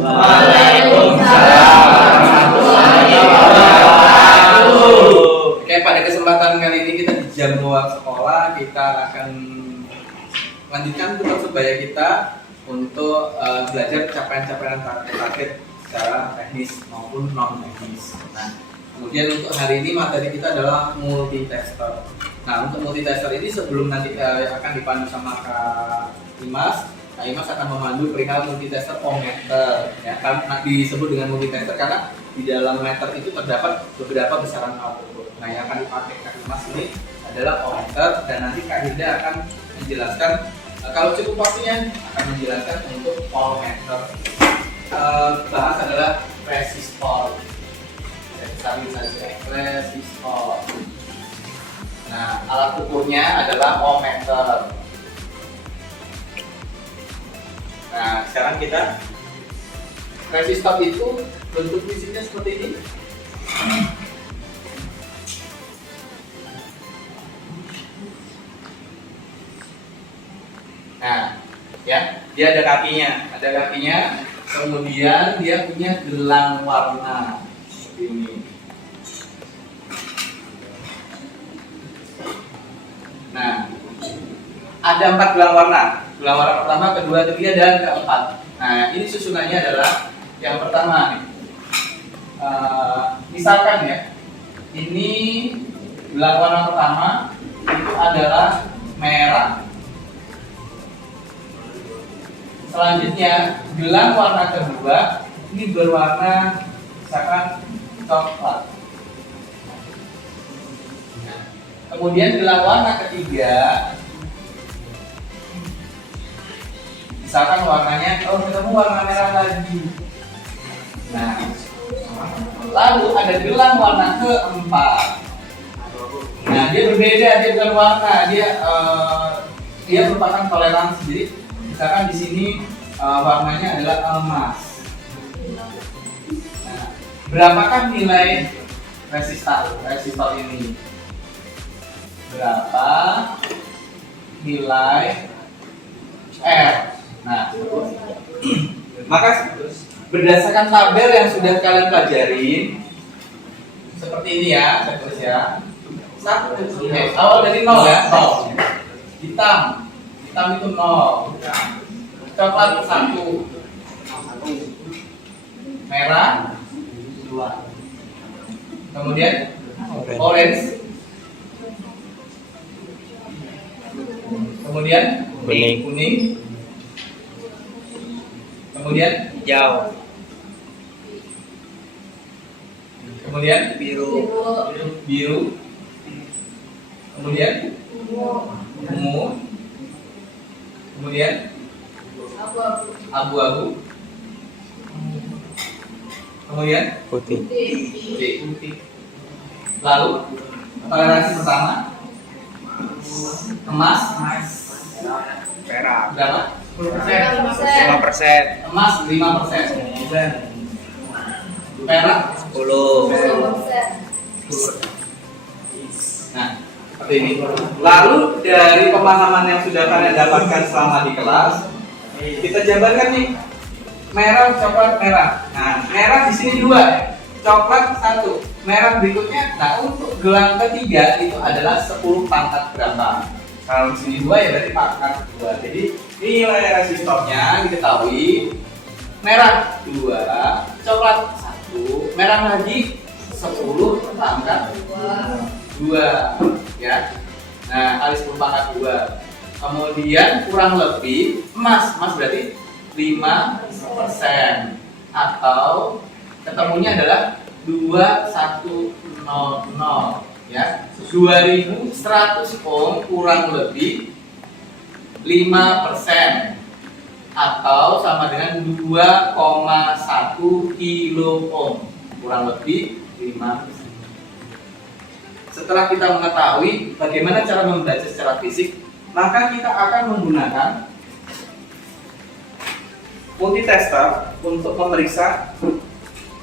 Waalaikumsalam warahmatullahi wabarakatuh. Oke, pada kesempatan kali ini kita di jam luar sekolah kita akan lanjutkan tugas sebaya kita untuk belajar capaian-capaian target secara teknis maupun non teknis. Nah, kemudian untuk hari ini materi kita adalah multitester. Nah, untuk multitester ini sebelum nanti akan dipandu sama Kak Imas, Kak Imas akan memandu perihal multitester ohmmeter. Ya, kan disebut dengan multitester karena di dalam meter itu terdapat beberapa besaran output. Nah, yang akan dipakai Kak Imas ini adalah ohmmeter, dan nanti Kak Hilda akan menjelaskan, kalau cukup waktunya akan menjelaskan untuk voltmeter. Bahas adalah resistor. Saya saja resistor. Nah, alat ukurnya adalah ohmmeter. Nah, sekarang kita resistor itu bentuk fisiknya seperti ini. Nah, ya, dia ada kakinya, kemudian dia punya gelang warna seperti ini. Nah, ada 4 gelang warna. Gelang warna pertama, kedua, ketiga, dan keempat. Nah, ini susunannya adalah yang pertama nih. Misalkan ya, ini gelang warna pertama itu adalah merah. Selanjutnya, gelang warna kedua ini berwarna misalkan coklat. Nah, kemudian gelang warna ketiga, misalkan warnanya, ketemu warna merah lagi. Nah, lalu ada gelang warna keempat. Nah, dia berbeda, dia bukan warna, dia merupakan toleransi. Jadi misalkan di sini warnanya adalah emas. Nah, berapakah nilai resistor ini? Berapa nilai R? Nah, maka berdasarkan tabel yang sudah kalian pelajari seperti ini ya, saya tulis ya. Awal dari 0 ya, 0. Hitam itu 0. Coklat 1. Merah 2. Kemudian orange. Kemudian kuning. Kemudian hijau. Kemudian biru. Kemudian ungu. Kemudian abu-abu. Kemudian putih. Lalu toleransi pertama emas perak berapa? 5%. Emas 5%. Perak 10%. Nah, seperti ini. Lalu dari pemahaman yang sudah kalian dapatkan selama di kelas, kita jabarkan nih, merah, coklat, merah. Nah, merah di sini 2, coklat 1, merah berikutnya. Nah, untuk gelang ketiga itu adalah 10 pangkat berapa? Kalau di sini 2 ya berarti pangkat 2. Jadi nilai resistornya diketahui merah 2, coklat 1, merah lagi 10 pangkat 2 ya. Nah, kali 10 pangkat 2. Kemudian kurang lebih emas berarti 5%, atau ketemunya adalah 2100 ya. 2100 ohm kurang lebih 5%, atau sama dengan 2,1 kilo ohm, kurang lebih 5%. Setelah kita mengetahui bagaimana cara membaca secara fisik, maka kita akan menggunakan multitester untuk memeriksa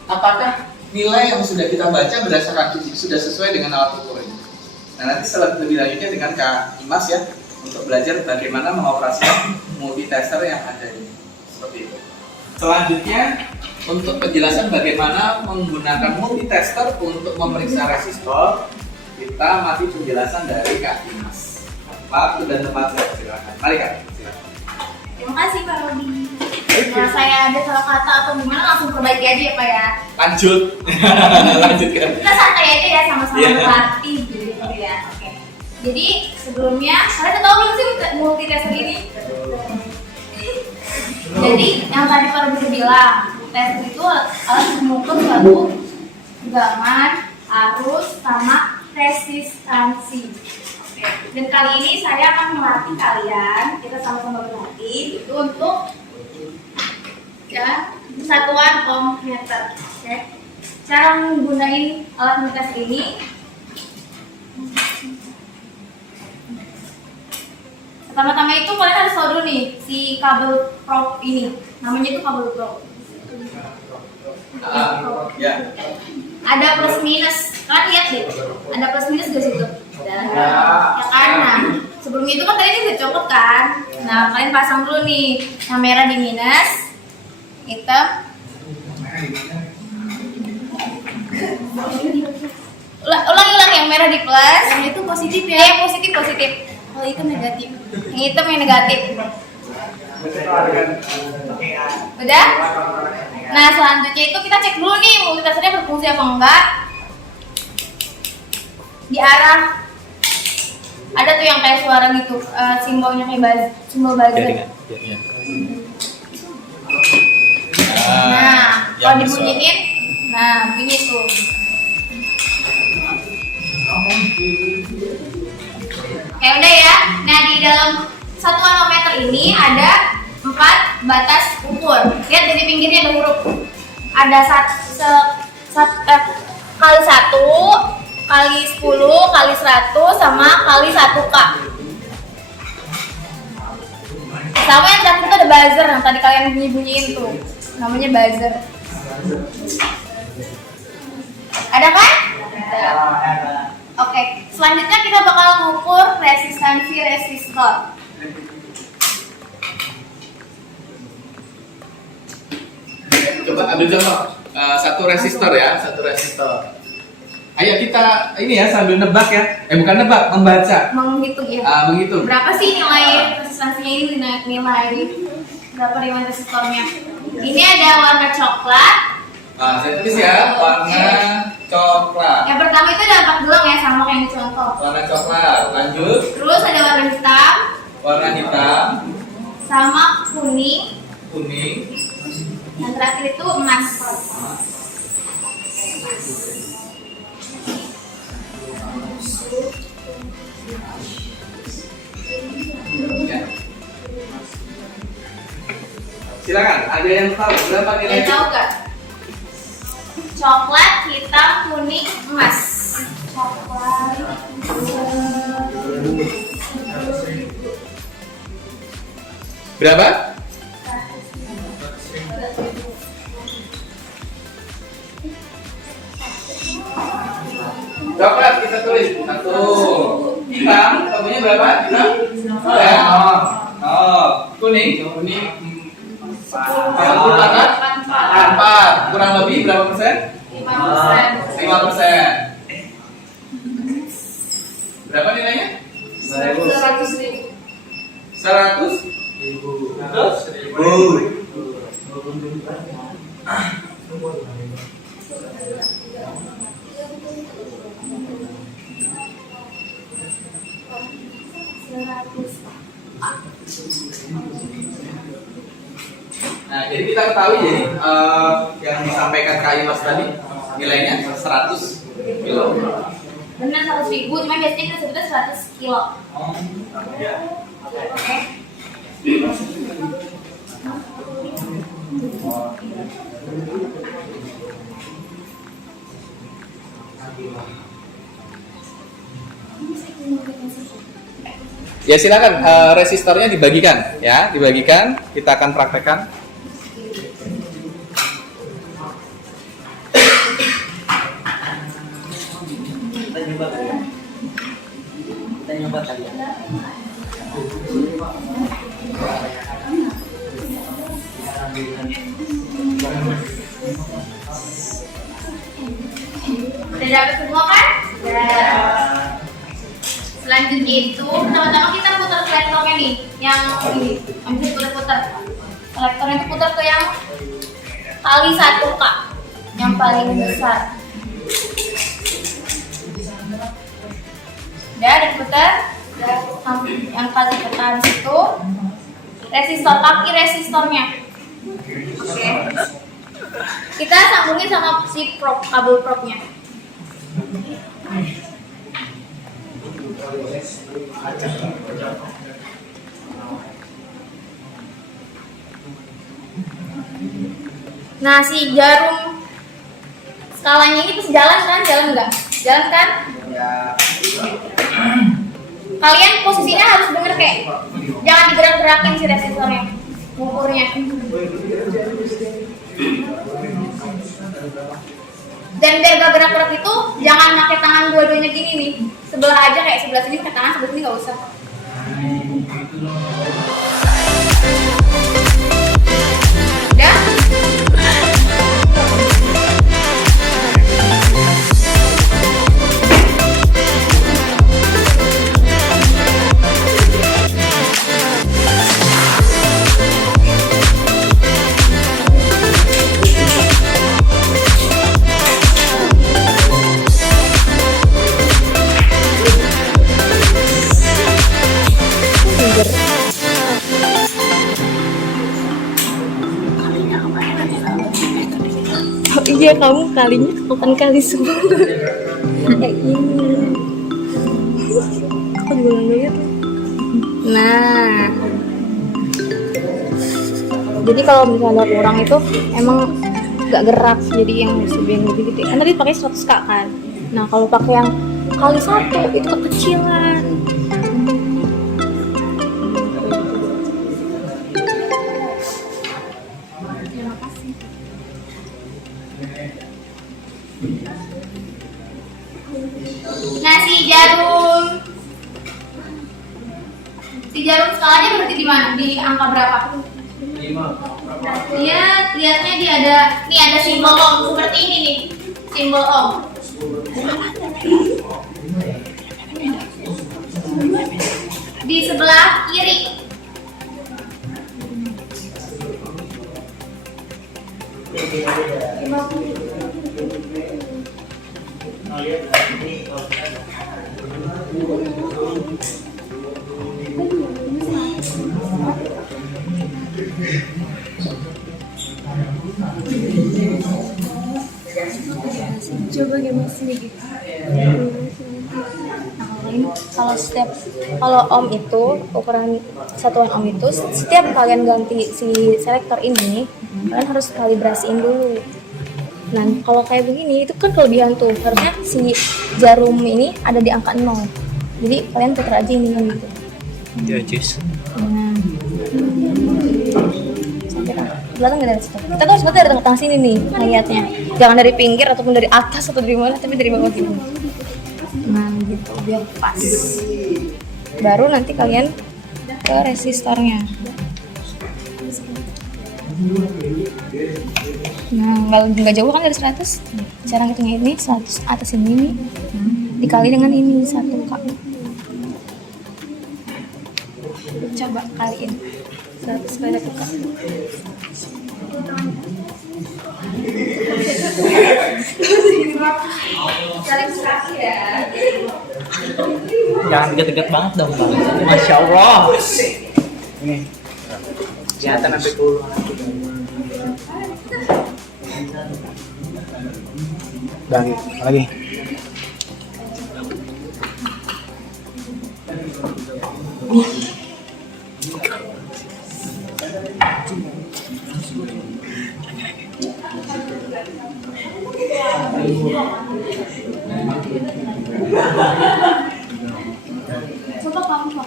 apakah nilai yang sudah kita baca berdasarkan fisik sudah sesuai dengan alat ukur ini. Nah, nanti lebih lanjutnya dengan Kak Imas ya, untuk belajar bagaimana mengoperasikan multitester yang ada ini. Seperti itu. Selanjutnya untuk penjelasan bagaimana menggunakan multitester untuk memeriksa resistor, kita masih penjelasan dari Kak Dimas. Waktu dan tempat saya silakan. Mari Kak. Silakan. Terima kasih Pak Robi. Kalau saya ada salah kata atau gimana langsung perbaiki aja ya Pak ya. Lanjut. Lanjutkan. Kita santai aja ya sama-sama Iya. berlatih gitu ya. Oke. Jadi sebelumnya kalian udah tahu belum sih multitester ini? Jadi yang tadi Pak Robi bilang, tester itu alat mengukur suatu tegangan, arus, sama resistansi. Oke. Dan kali ini saya akan melatih kalian, kita sama-sama berlatih itu untuk ya satuan ohm meter. Oke. Cara menggunakan alat multitester ini, pertama-tama itu kalian harus tahu dulu nih si kabel probe ini, namanya itu kabel probe. Ya. Ada plus minus, kalian lihat deh, ada plus minus di situ. Ya kan, nah sebelum itu kan tadi udah copot kan, nah kalian pasang dulu nih, yang merah di minus, hitam. Ulang yang merah di plus, yang itu positif ya, yang positif. Kalau itu negatif, yang hitam yang negatif. Udah? Nah selanjutnya itu kita cek dulu nih multitesternya berfungsi apa enggak. Di arah ada tuh yang kayak suara gitu, simbolnya kayak simbol buzzer. Nah kalau dibunyiin, nah bunyi tuh. Oke udah ya. Nah di dalam satu manometer ini ada 4 batas ukur. Lihat dari pinggirnya ada huruf. Ada kali 1, kali 10, kali 100, sama kali 1K. Sama yang terakhir itu ada buzzer yang tadi kalian bunyi-bunyiin tuh. Namanya buzzer. Ada kan? Ada. Oke, selanjutnya kita bakal mengukur resistansi resistor. Coba ambil contoh satu resistor ya, satu resistor. Ayo kita ini ya sambil nebak ya, bukan nebak, membaca. Menghitung ya. Menghitung. Berapa sih nilai resistansinya ini, nilai berapa nilai resistornya? Ini ada warna coklat. Saya tulis ya, warna coklat. Yang pertama itu ada 4 gelang ya, sama kayak yang dicontoh. Warna coklat, lanjut. Terus ada warna hitam. Warna hitam. Sama kuning. Kuning. Yang terakhir itu emas. Ya. Silakan, ada yang tahu berapa nilainya? Tahu gak? Coklat, hitam, kuning, emas. Coklat. Berapa? Coklat kita tulis 1. Hitam, kamunya berapa? Hitam? Ya. Kuning? Kuning 4. Kurang lebih berapa persen? 5%. Berapa nilainya? 100.000. 100.000. Nah, jadi kita ketahui jadi yang disampaikan Kak Imas tadi nilainya 100 kilo. Benar 100.000, cuma biasanya kita sebutnya 100 kilo. Ya. Oke. Ya silakan resistornya dibagikan ya, dibagikan. Kita akan praktekkan. Kita nyoba kali ya. Udah dapet semua kan? Ya. Selanjutnya itu pertama-tama kita putar selektornya nih, yang ini, yang bisa putar-putar. Selektornya itu putar ke yang kali 1 Kak, yang paling besar. Udah diputar, yang kali tekan situ. Resistor, kaki resistornya. Oke. Kita sambungin sama si prop, kabel propnya. Nah, si jarum skalanya ini terus jalan kan? Jalan nggak? Jalan kan? Ya. Kalian posisinya harus bener kayak jangan digerak-gerakin si resistornya, ngukurnya. Dan biar gak gerak-gerak itu jangan pakai tangan dua-duanya gini nih, sebelah aja kayak sebelah sini pakai tangan, sebelah sini nggak usah. Udah? Oh iya, kamu kalinya kapan kali semua kayak ini. Aku juga nggak ngeliat. Nah, jadi kalau misalnya kurang itu emang nggak gerak, jadi yang lebih gitu. Kan tadi pakai 100 kak kan. Nah kalau pakai yang kali 1 itu kekecilan. Nah, si jarum skalanya berarti di mana? Di angka berapa? 5. Lihatnya dia ada simbol ohm seperti ini nih, simbol ohm. Di sebelah kiri. Coba gimana sih gitu. Kalau ohm itu ukuran satuan ohm itu setiap kalian ganti si selektor ini kalian harus kalibrasiin dulu. Nah kalau kayak begini itu kan kelebihan tuh, harusnya si jarum ini ada di angka 0, jadi kalian putar aja ini gitu. Ya jus. Nah belakang nggak dari situ. Kita tuh harus putar dari tengah sini nih ngeliatnya, jangan dari pinggir ataupun dari atas atau dari mana, tapi dari bawah gini. Nah gitu biar pas. Baru nanti kalian ke resistornya. Nah nggak jauh kan dari 100. Cara ngitungnya ini 100 atas ini nih, dikali dengan ini 1 kak. Coba kaliin 100 kali 1 kak. Jangan deket-deket banget dong, Bang. Masya Allah. Ini. Kelihatan sampai dulu. Lagi. Coba kamu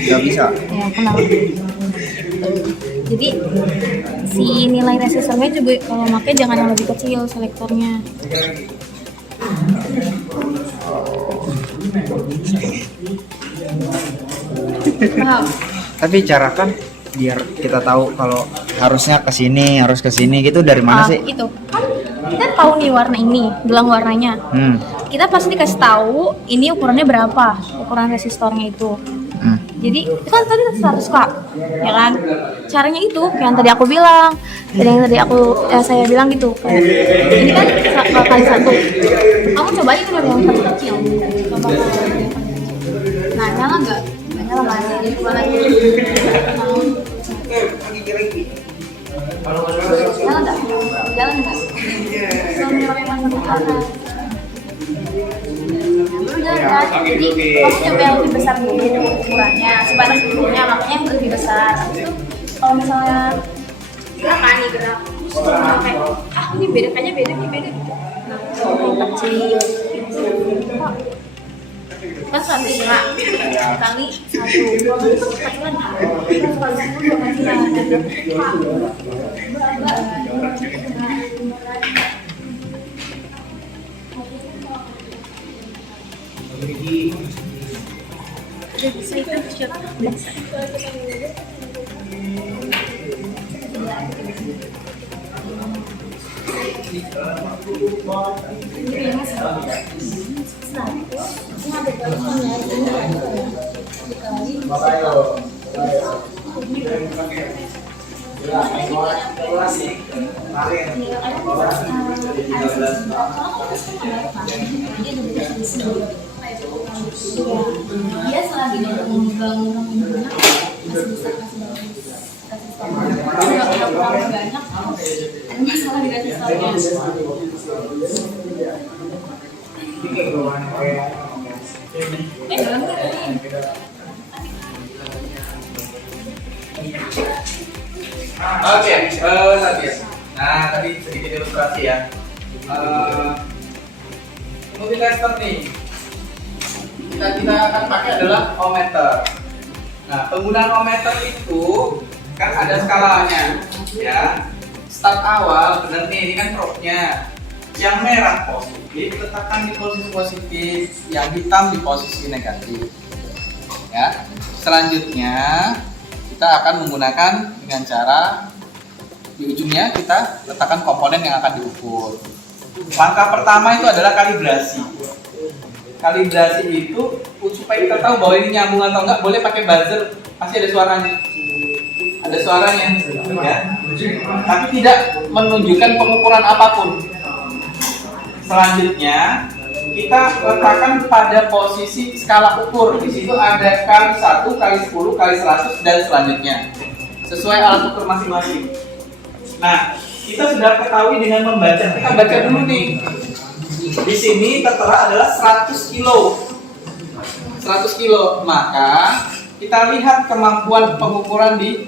Nggak bisa. Ya kenapa? Jadi si nilai resistornya juga kalau pakai jangan yang lebih kecil selektornya. Paham? Tapi cara kan biar kita tahu kalau harusnya ke sini, harus ke sini gitu dari mana sih? Itu kan kita tahu nih warna ini, gelang warnanya. Kita pasti kasih tahu ini ukurannya berapa, ukuran resistornya itu. Jadi itu kan tadi 100 Kak, ya kan? Caranya itu yang tadi aku bilang, saya bilang gitu kayak ini kan kali 1. Kamu coba aja dengan yang paling kecil. Coba nah, nyala nggak? Nggak nyala nggak? Jadi coba lagi. Jalan nggak? Jalan nggak? Sambil pakai mata kanan. Dulu jalan kan? Jadi kamu coba yang lebih besar dulu ukurannya, supaya sebelumnya makanya yang lebih besar. Habis itu kalau misalnya gerakan nih gerak, terus kayak ini beda kayaknya beda nih beda. Nah, kecil. Kan 100 Kak, kali 1. Kalau itu kecilan kan? Kalau 10 kecilan. Udah bisa itu siapa? Bisa. Dia selagi mengembang minyak masih bisa kasih bagus. Kalau terlalu banyak ada masalah di resistornya. Dalam ini. Oke, tadi ya. Nah, tadi sedikit ilustrasi ya. Multitester nih. Kita akan pakai adalah ohmmeter. Nah, penggunaan ohmmeter itu kan ada skalanya, ya. Start awal, bener nih, ini kan probe-nya. Yang merah positif, letakkan di posisi positif, yang hitam di posisi negatif. Ya. Selanjutnya kita akan menggunakan dengan cara di ujungnya kita letakkan komponen yang akan diukur. Langkah pertama itu adalah kalibrasi. Kalibrasi itu supaya kita tahu bahwa ini nyambung atau enggak, boleh pakai buzzer, pasti ada suaranya. Ada suaranya, ya. Tapi tidak menunjukkan pengukuran apapun. Selanjutnya kita letakkan pada posisi skala ukur. Di situ ada kali 1, kali 10, kali 100 dan selanjutnya. Sesuai alat ukur masing-masing. Nah, kita sudah ketahui dengan membaca. Kita baca dulu nih. Di sini tertera adalah 100 kilo. 100 kilo. Maka kita lihat kemampuan pengukuran di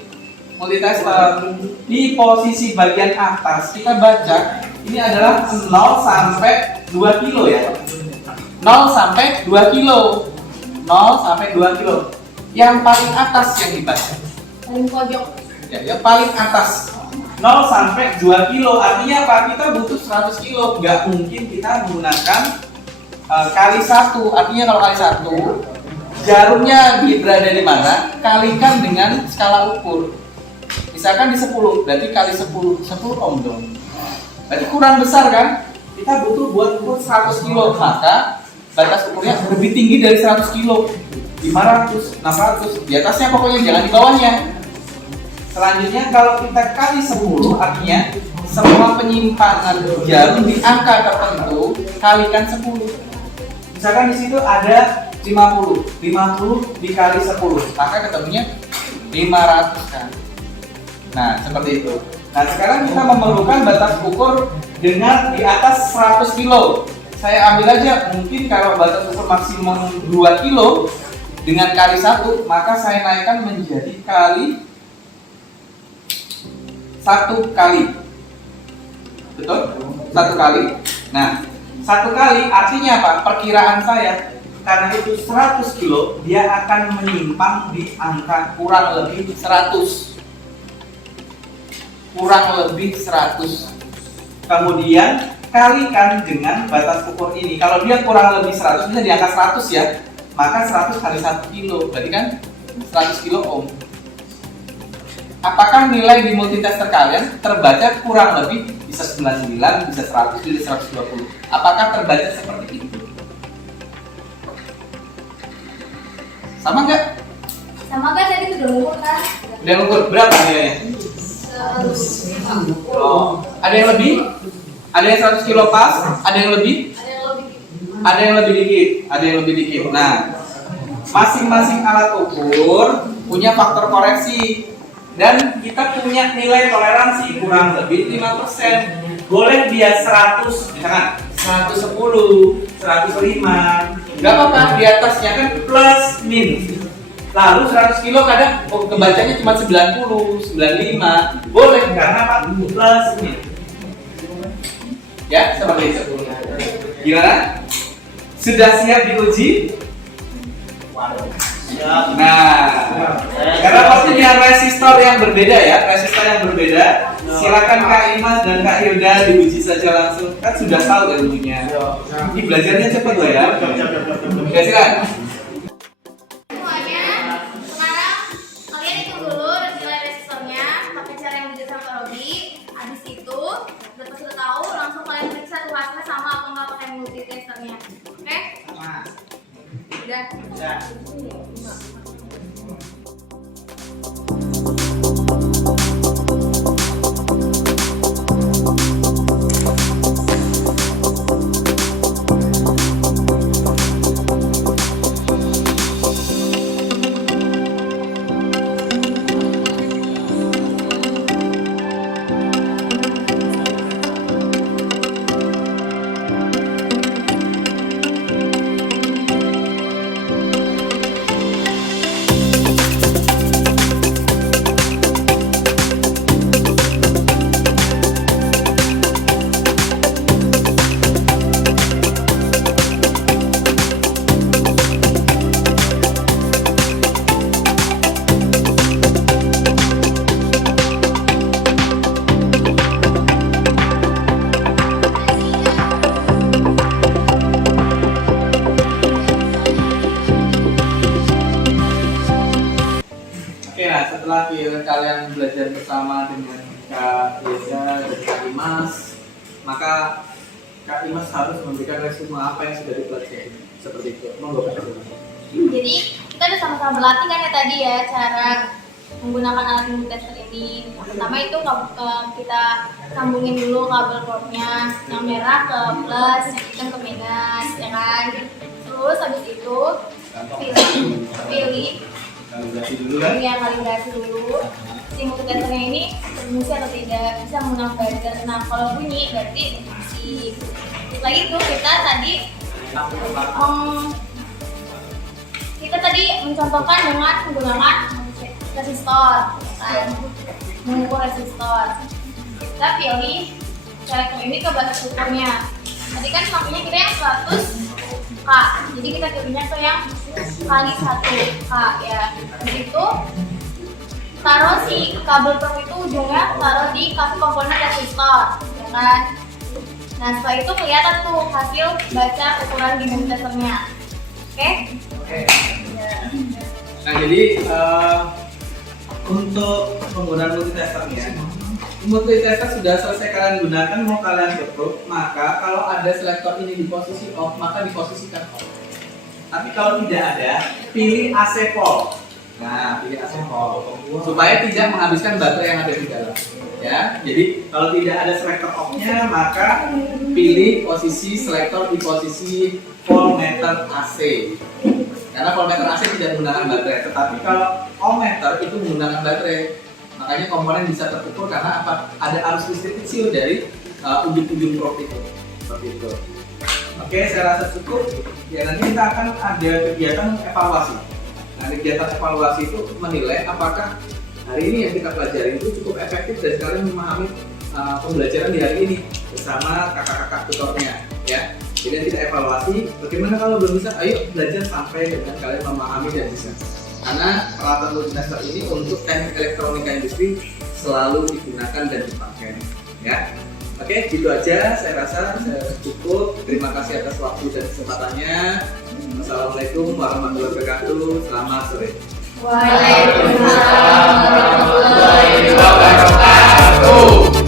multitester. Di posisi bagian atas kita baca ini adalah 0 sampai 2 kilo ya. 0 sampai 2 kilo. 0 sampai 2 kilo. Yang paling atas yang dibaca. Paling pojok. Ya, yang paling atas. 0 sampai 2 kilo, artinya apa? Kita butuh 100 kilo, nggak mungkin kita menggunakan kali 1. Artinya kalau kali 1, jarumnya berada di mana? Kalikan dengan skala ukur. Misalkan di 10, berarti kali 10 ohm dong. Berarti kurang besar kan? Kita butuh buat ukur 100 kilo, maka batas ukurnya lebih tinggi dari 100 kilo. 500, 600, di atasnya pokoknya, jangan di bawahnya. Selanjutnya kalau kita kali 10, artinya semua penyimpangan jarum di angka tertentu kalikan 10. Misalkan di situ ada 50 dikali 10, maka ketemunya 500 kan. Nah, seperti itu. Nah, sekarang kita memerlukan batas ukur dengan di atas 100 kilo. Saya ambil aja, mungkin kalau batas ukur maksimum 2 kilo dengan kali 1, maka saya naikkan menjadi kali 1 kali. Betul? 1 kali. Nah, 1 kali artinya apa? Perkiraan saya, karena itu 100 kilo, dia akan menyimpang di angka kurang lebih 100. Kurang lebih 100. Kemudian kalikan dengan batas ukur ini. Kalau dia kurang lebih 100, bisa di angka 100 ya. Maka 100 kali 1 kilo, berarti kan 100 kilo ohm. apakah nilai di multitester kalian terbaca kurang lebih bisa 99, bisa 100, bisa 120? Apakah terbaca seperti itu? Sama nggak? Sama kan tadi udah ngukur kan? Udah ngukur berapa nilainya? 100. Oh, ada yang lebih? Ada yang 100 kilo pas? Ada yang lebih? Ada yang lebih. Ada yang lebih dikit? Ada yang lebih dikit. Nah, masing-masing alat ukur punya faktor koreksi dan kita punya nilai toleransi kurang lebih 5%. Boleh dia 100, misalkan 110, 105, nggak apa-apa, di atasnya kan plus min. Lalu 100 kilo kadang kebacanya cuma 90, 95, boleh karena apa? Plus min. Ya, seperti itu. Gimana? Sudah siap diuji? Nah, karena pastinya resistor yang berbeda ya, resistor yang berbeda. Silakan Kak Imas dan Kak Hilda diuji saja langsung. Kan sudah tahu ya ujinya. Ini belajarnya cepat loh ya. Oke, silakan. Semuanya, sekarang kalian hitung dulu nilai resistornya pakai cara yang diajar sama Robi. Habis itu, udah pas sudah tahu, langsung kalian periksa tuh hasilnya sama atau nggak pakai multitesternya. Oke? Udah. Oke, nah setelah kalian belajar bersama dengan Kak Yesa dan Kak Imas, maka Kak Imas harus memberikan resume apa yang sudah dipelajari. Seperti itu. Monggo Kak Imas. Jadi kita udah sama-sama berlatih kan ya tadi ya cara menggunakan alat multitester ini. Yang pertama itu kita sambungin dulu kabel port-nya, yang merah ke plus, yang hitam ke minus, ya kan. Terus habis itu pilih Kalibrasi dulu kan? ya kalibrasi dulu. Si multitesternya ini berfungsi atau tidak, bisa menggunakan buzzer. Nah kalau bunyi berarti si setelah itu kita tadi mencontohkan dengan menggunakan resistor, kan? Mengukur resistor. Kita pilih selektor ini ke batas ukurnya. Tadi kan sampingnya kita yang 100 K, jadi kita pilihnya ke yang kali 1 K ya. Habis itu taruh si kabel probe itu ujungnya taruh di kasih komponen resistor, ya kan? Nah setelah itu kelihatan tuh hasil baca ukuran di multitesternya. Oke? Oke. Nah jadi untuk penggunaan multitester sudah selesai kalian gunakan, mau kalian keproof, maka kalau ada selektor ini di posisi off, maka diposisikan off. Tapi kalau tidak ada, pilih AC pole. Nah, pilih AC pole supaya tidak menghabiskan baterai yang ada di dalam. Ya, jadi kalau tidak ada selektor off-nya, maka pilih posisi selektor di posisi voltmeter AC. Karena voltmeter AC tidak menggunakan baterai, tetapi kalau ohmmeter itu menggunakan baterai. Makanya komponen bisa terukur karena apa? Ada arus listrik kecil dari ujung-ujung probe itu. Seperti itu. Oke, saya rasa cukup. Ya, nanti kita akan ada kegiatan evaluasi. Nah, kegiatan evaluasi itu menilai apakah hari ini yang kita pelajari itu cukup efektif dan kalian memahami pembelajaran di hari ini bersama kakak-kakak tutornya, ya. Jadi kita evaluasi. Bagaimana kalau belum bisa? Ayo belajar sampai dengan kalian memahami dan bisa. Karena peralatan multitester ini untuk teknik elektronika industri selalu digunakan dan dipakai, ya. Oke, gitu aja. Saya rasa cukup. Terima kasih atas waktu dan kesempatannya. Wassalamualaikum warahmatullahi wabarakatuh. Selamat sore. Waalaikumsalam warahmatullahi wabarakatuh.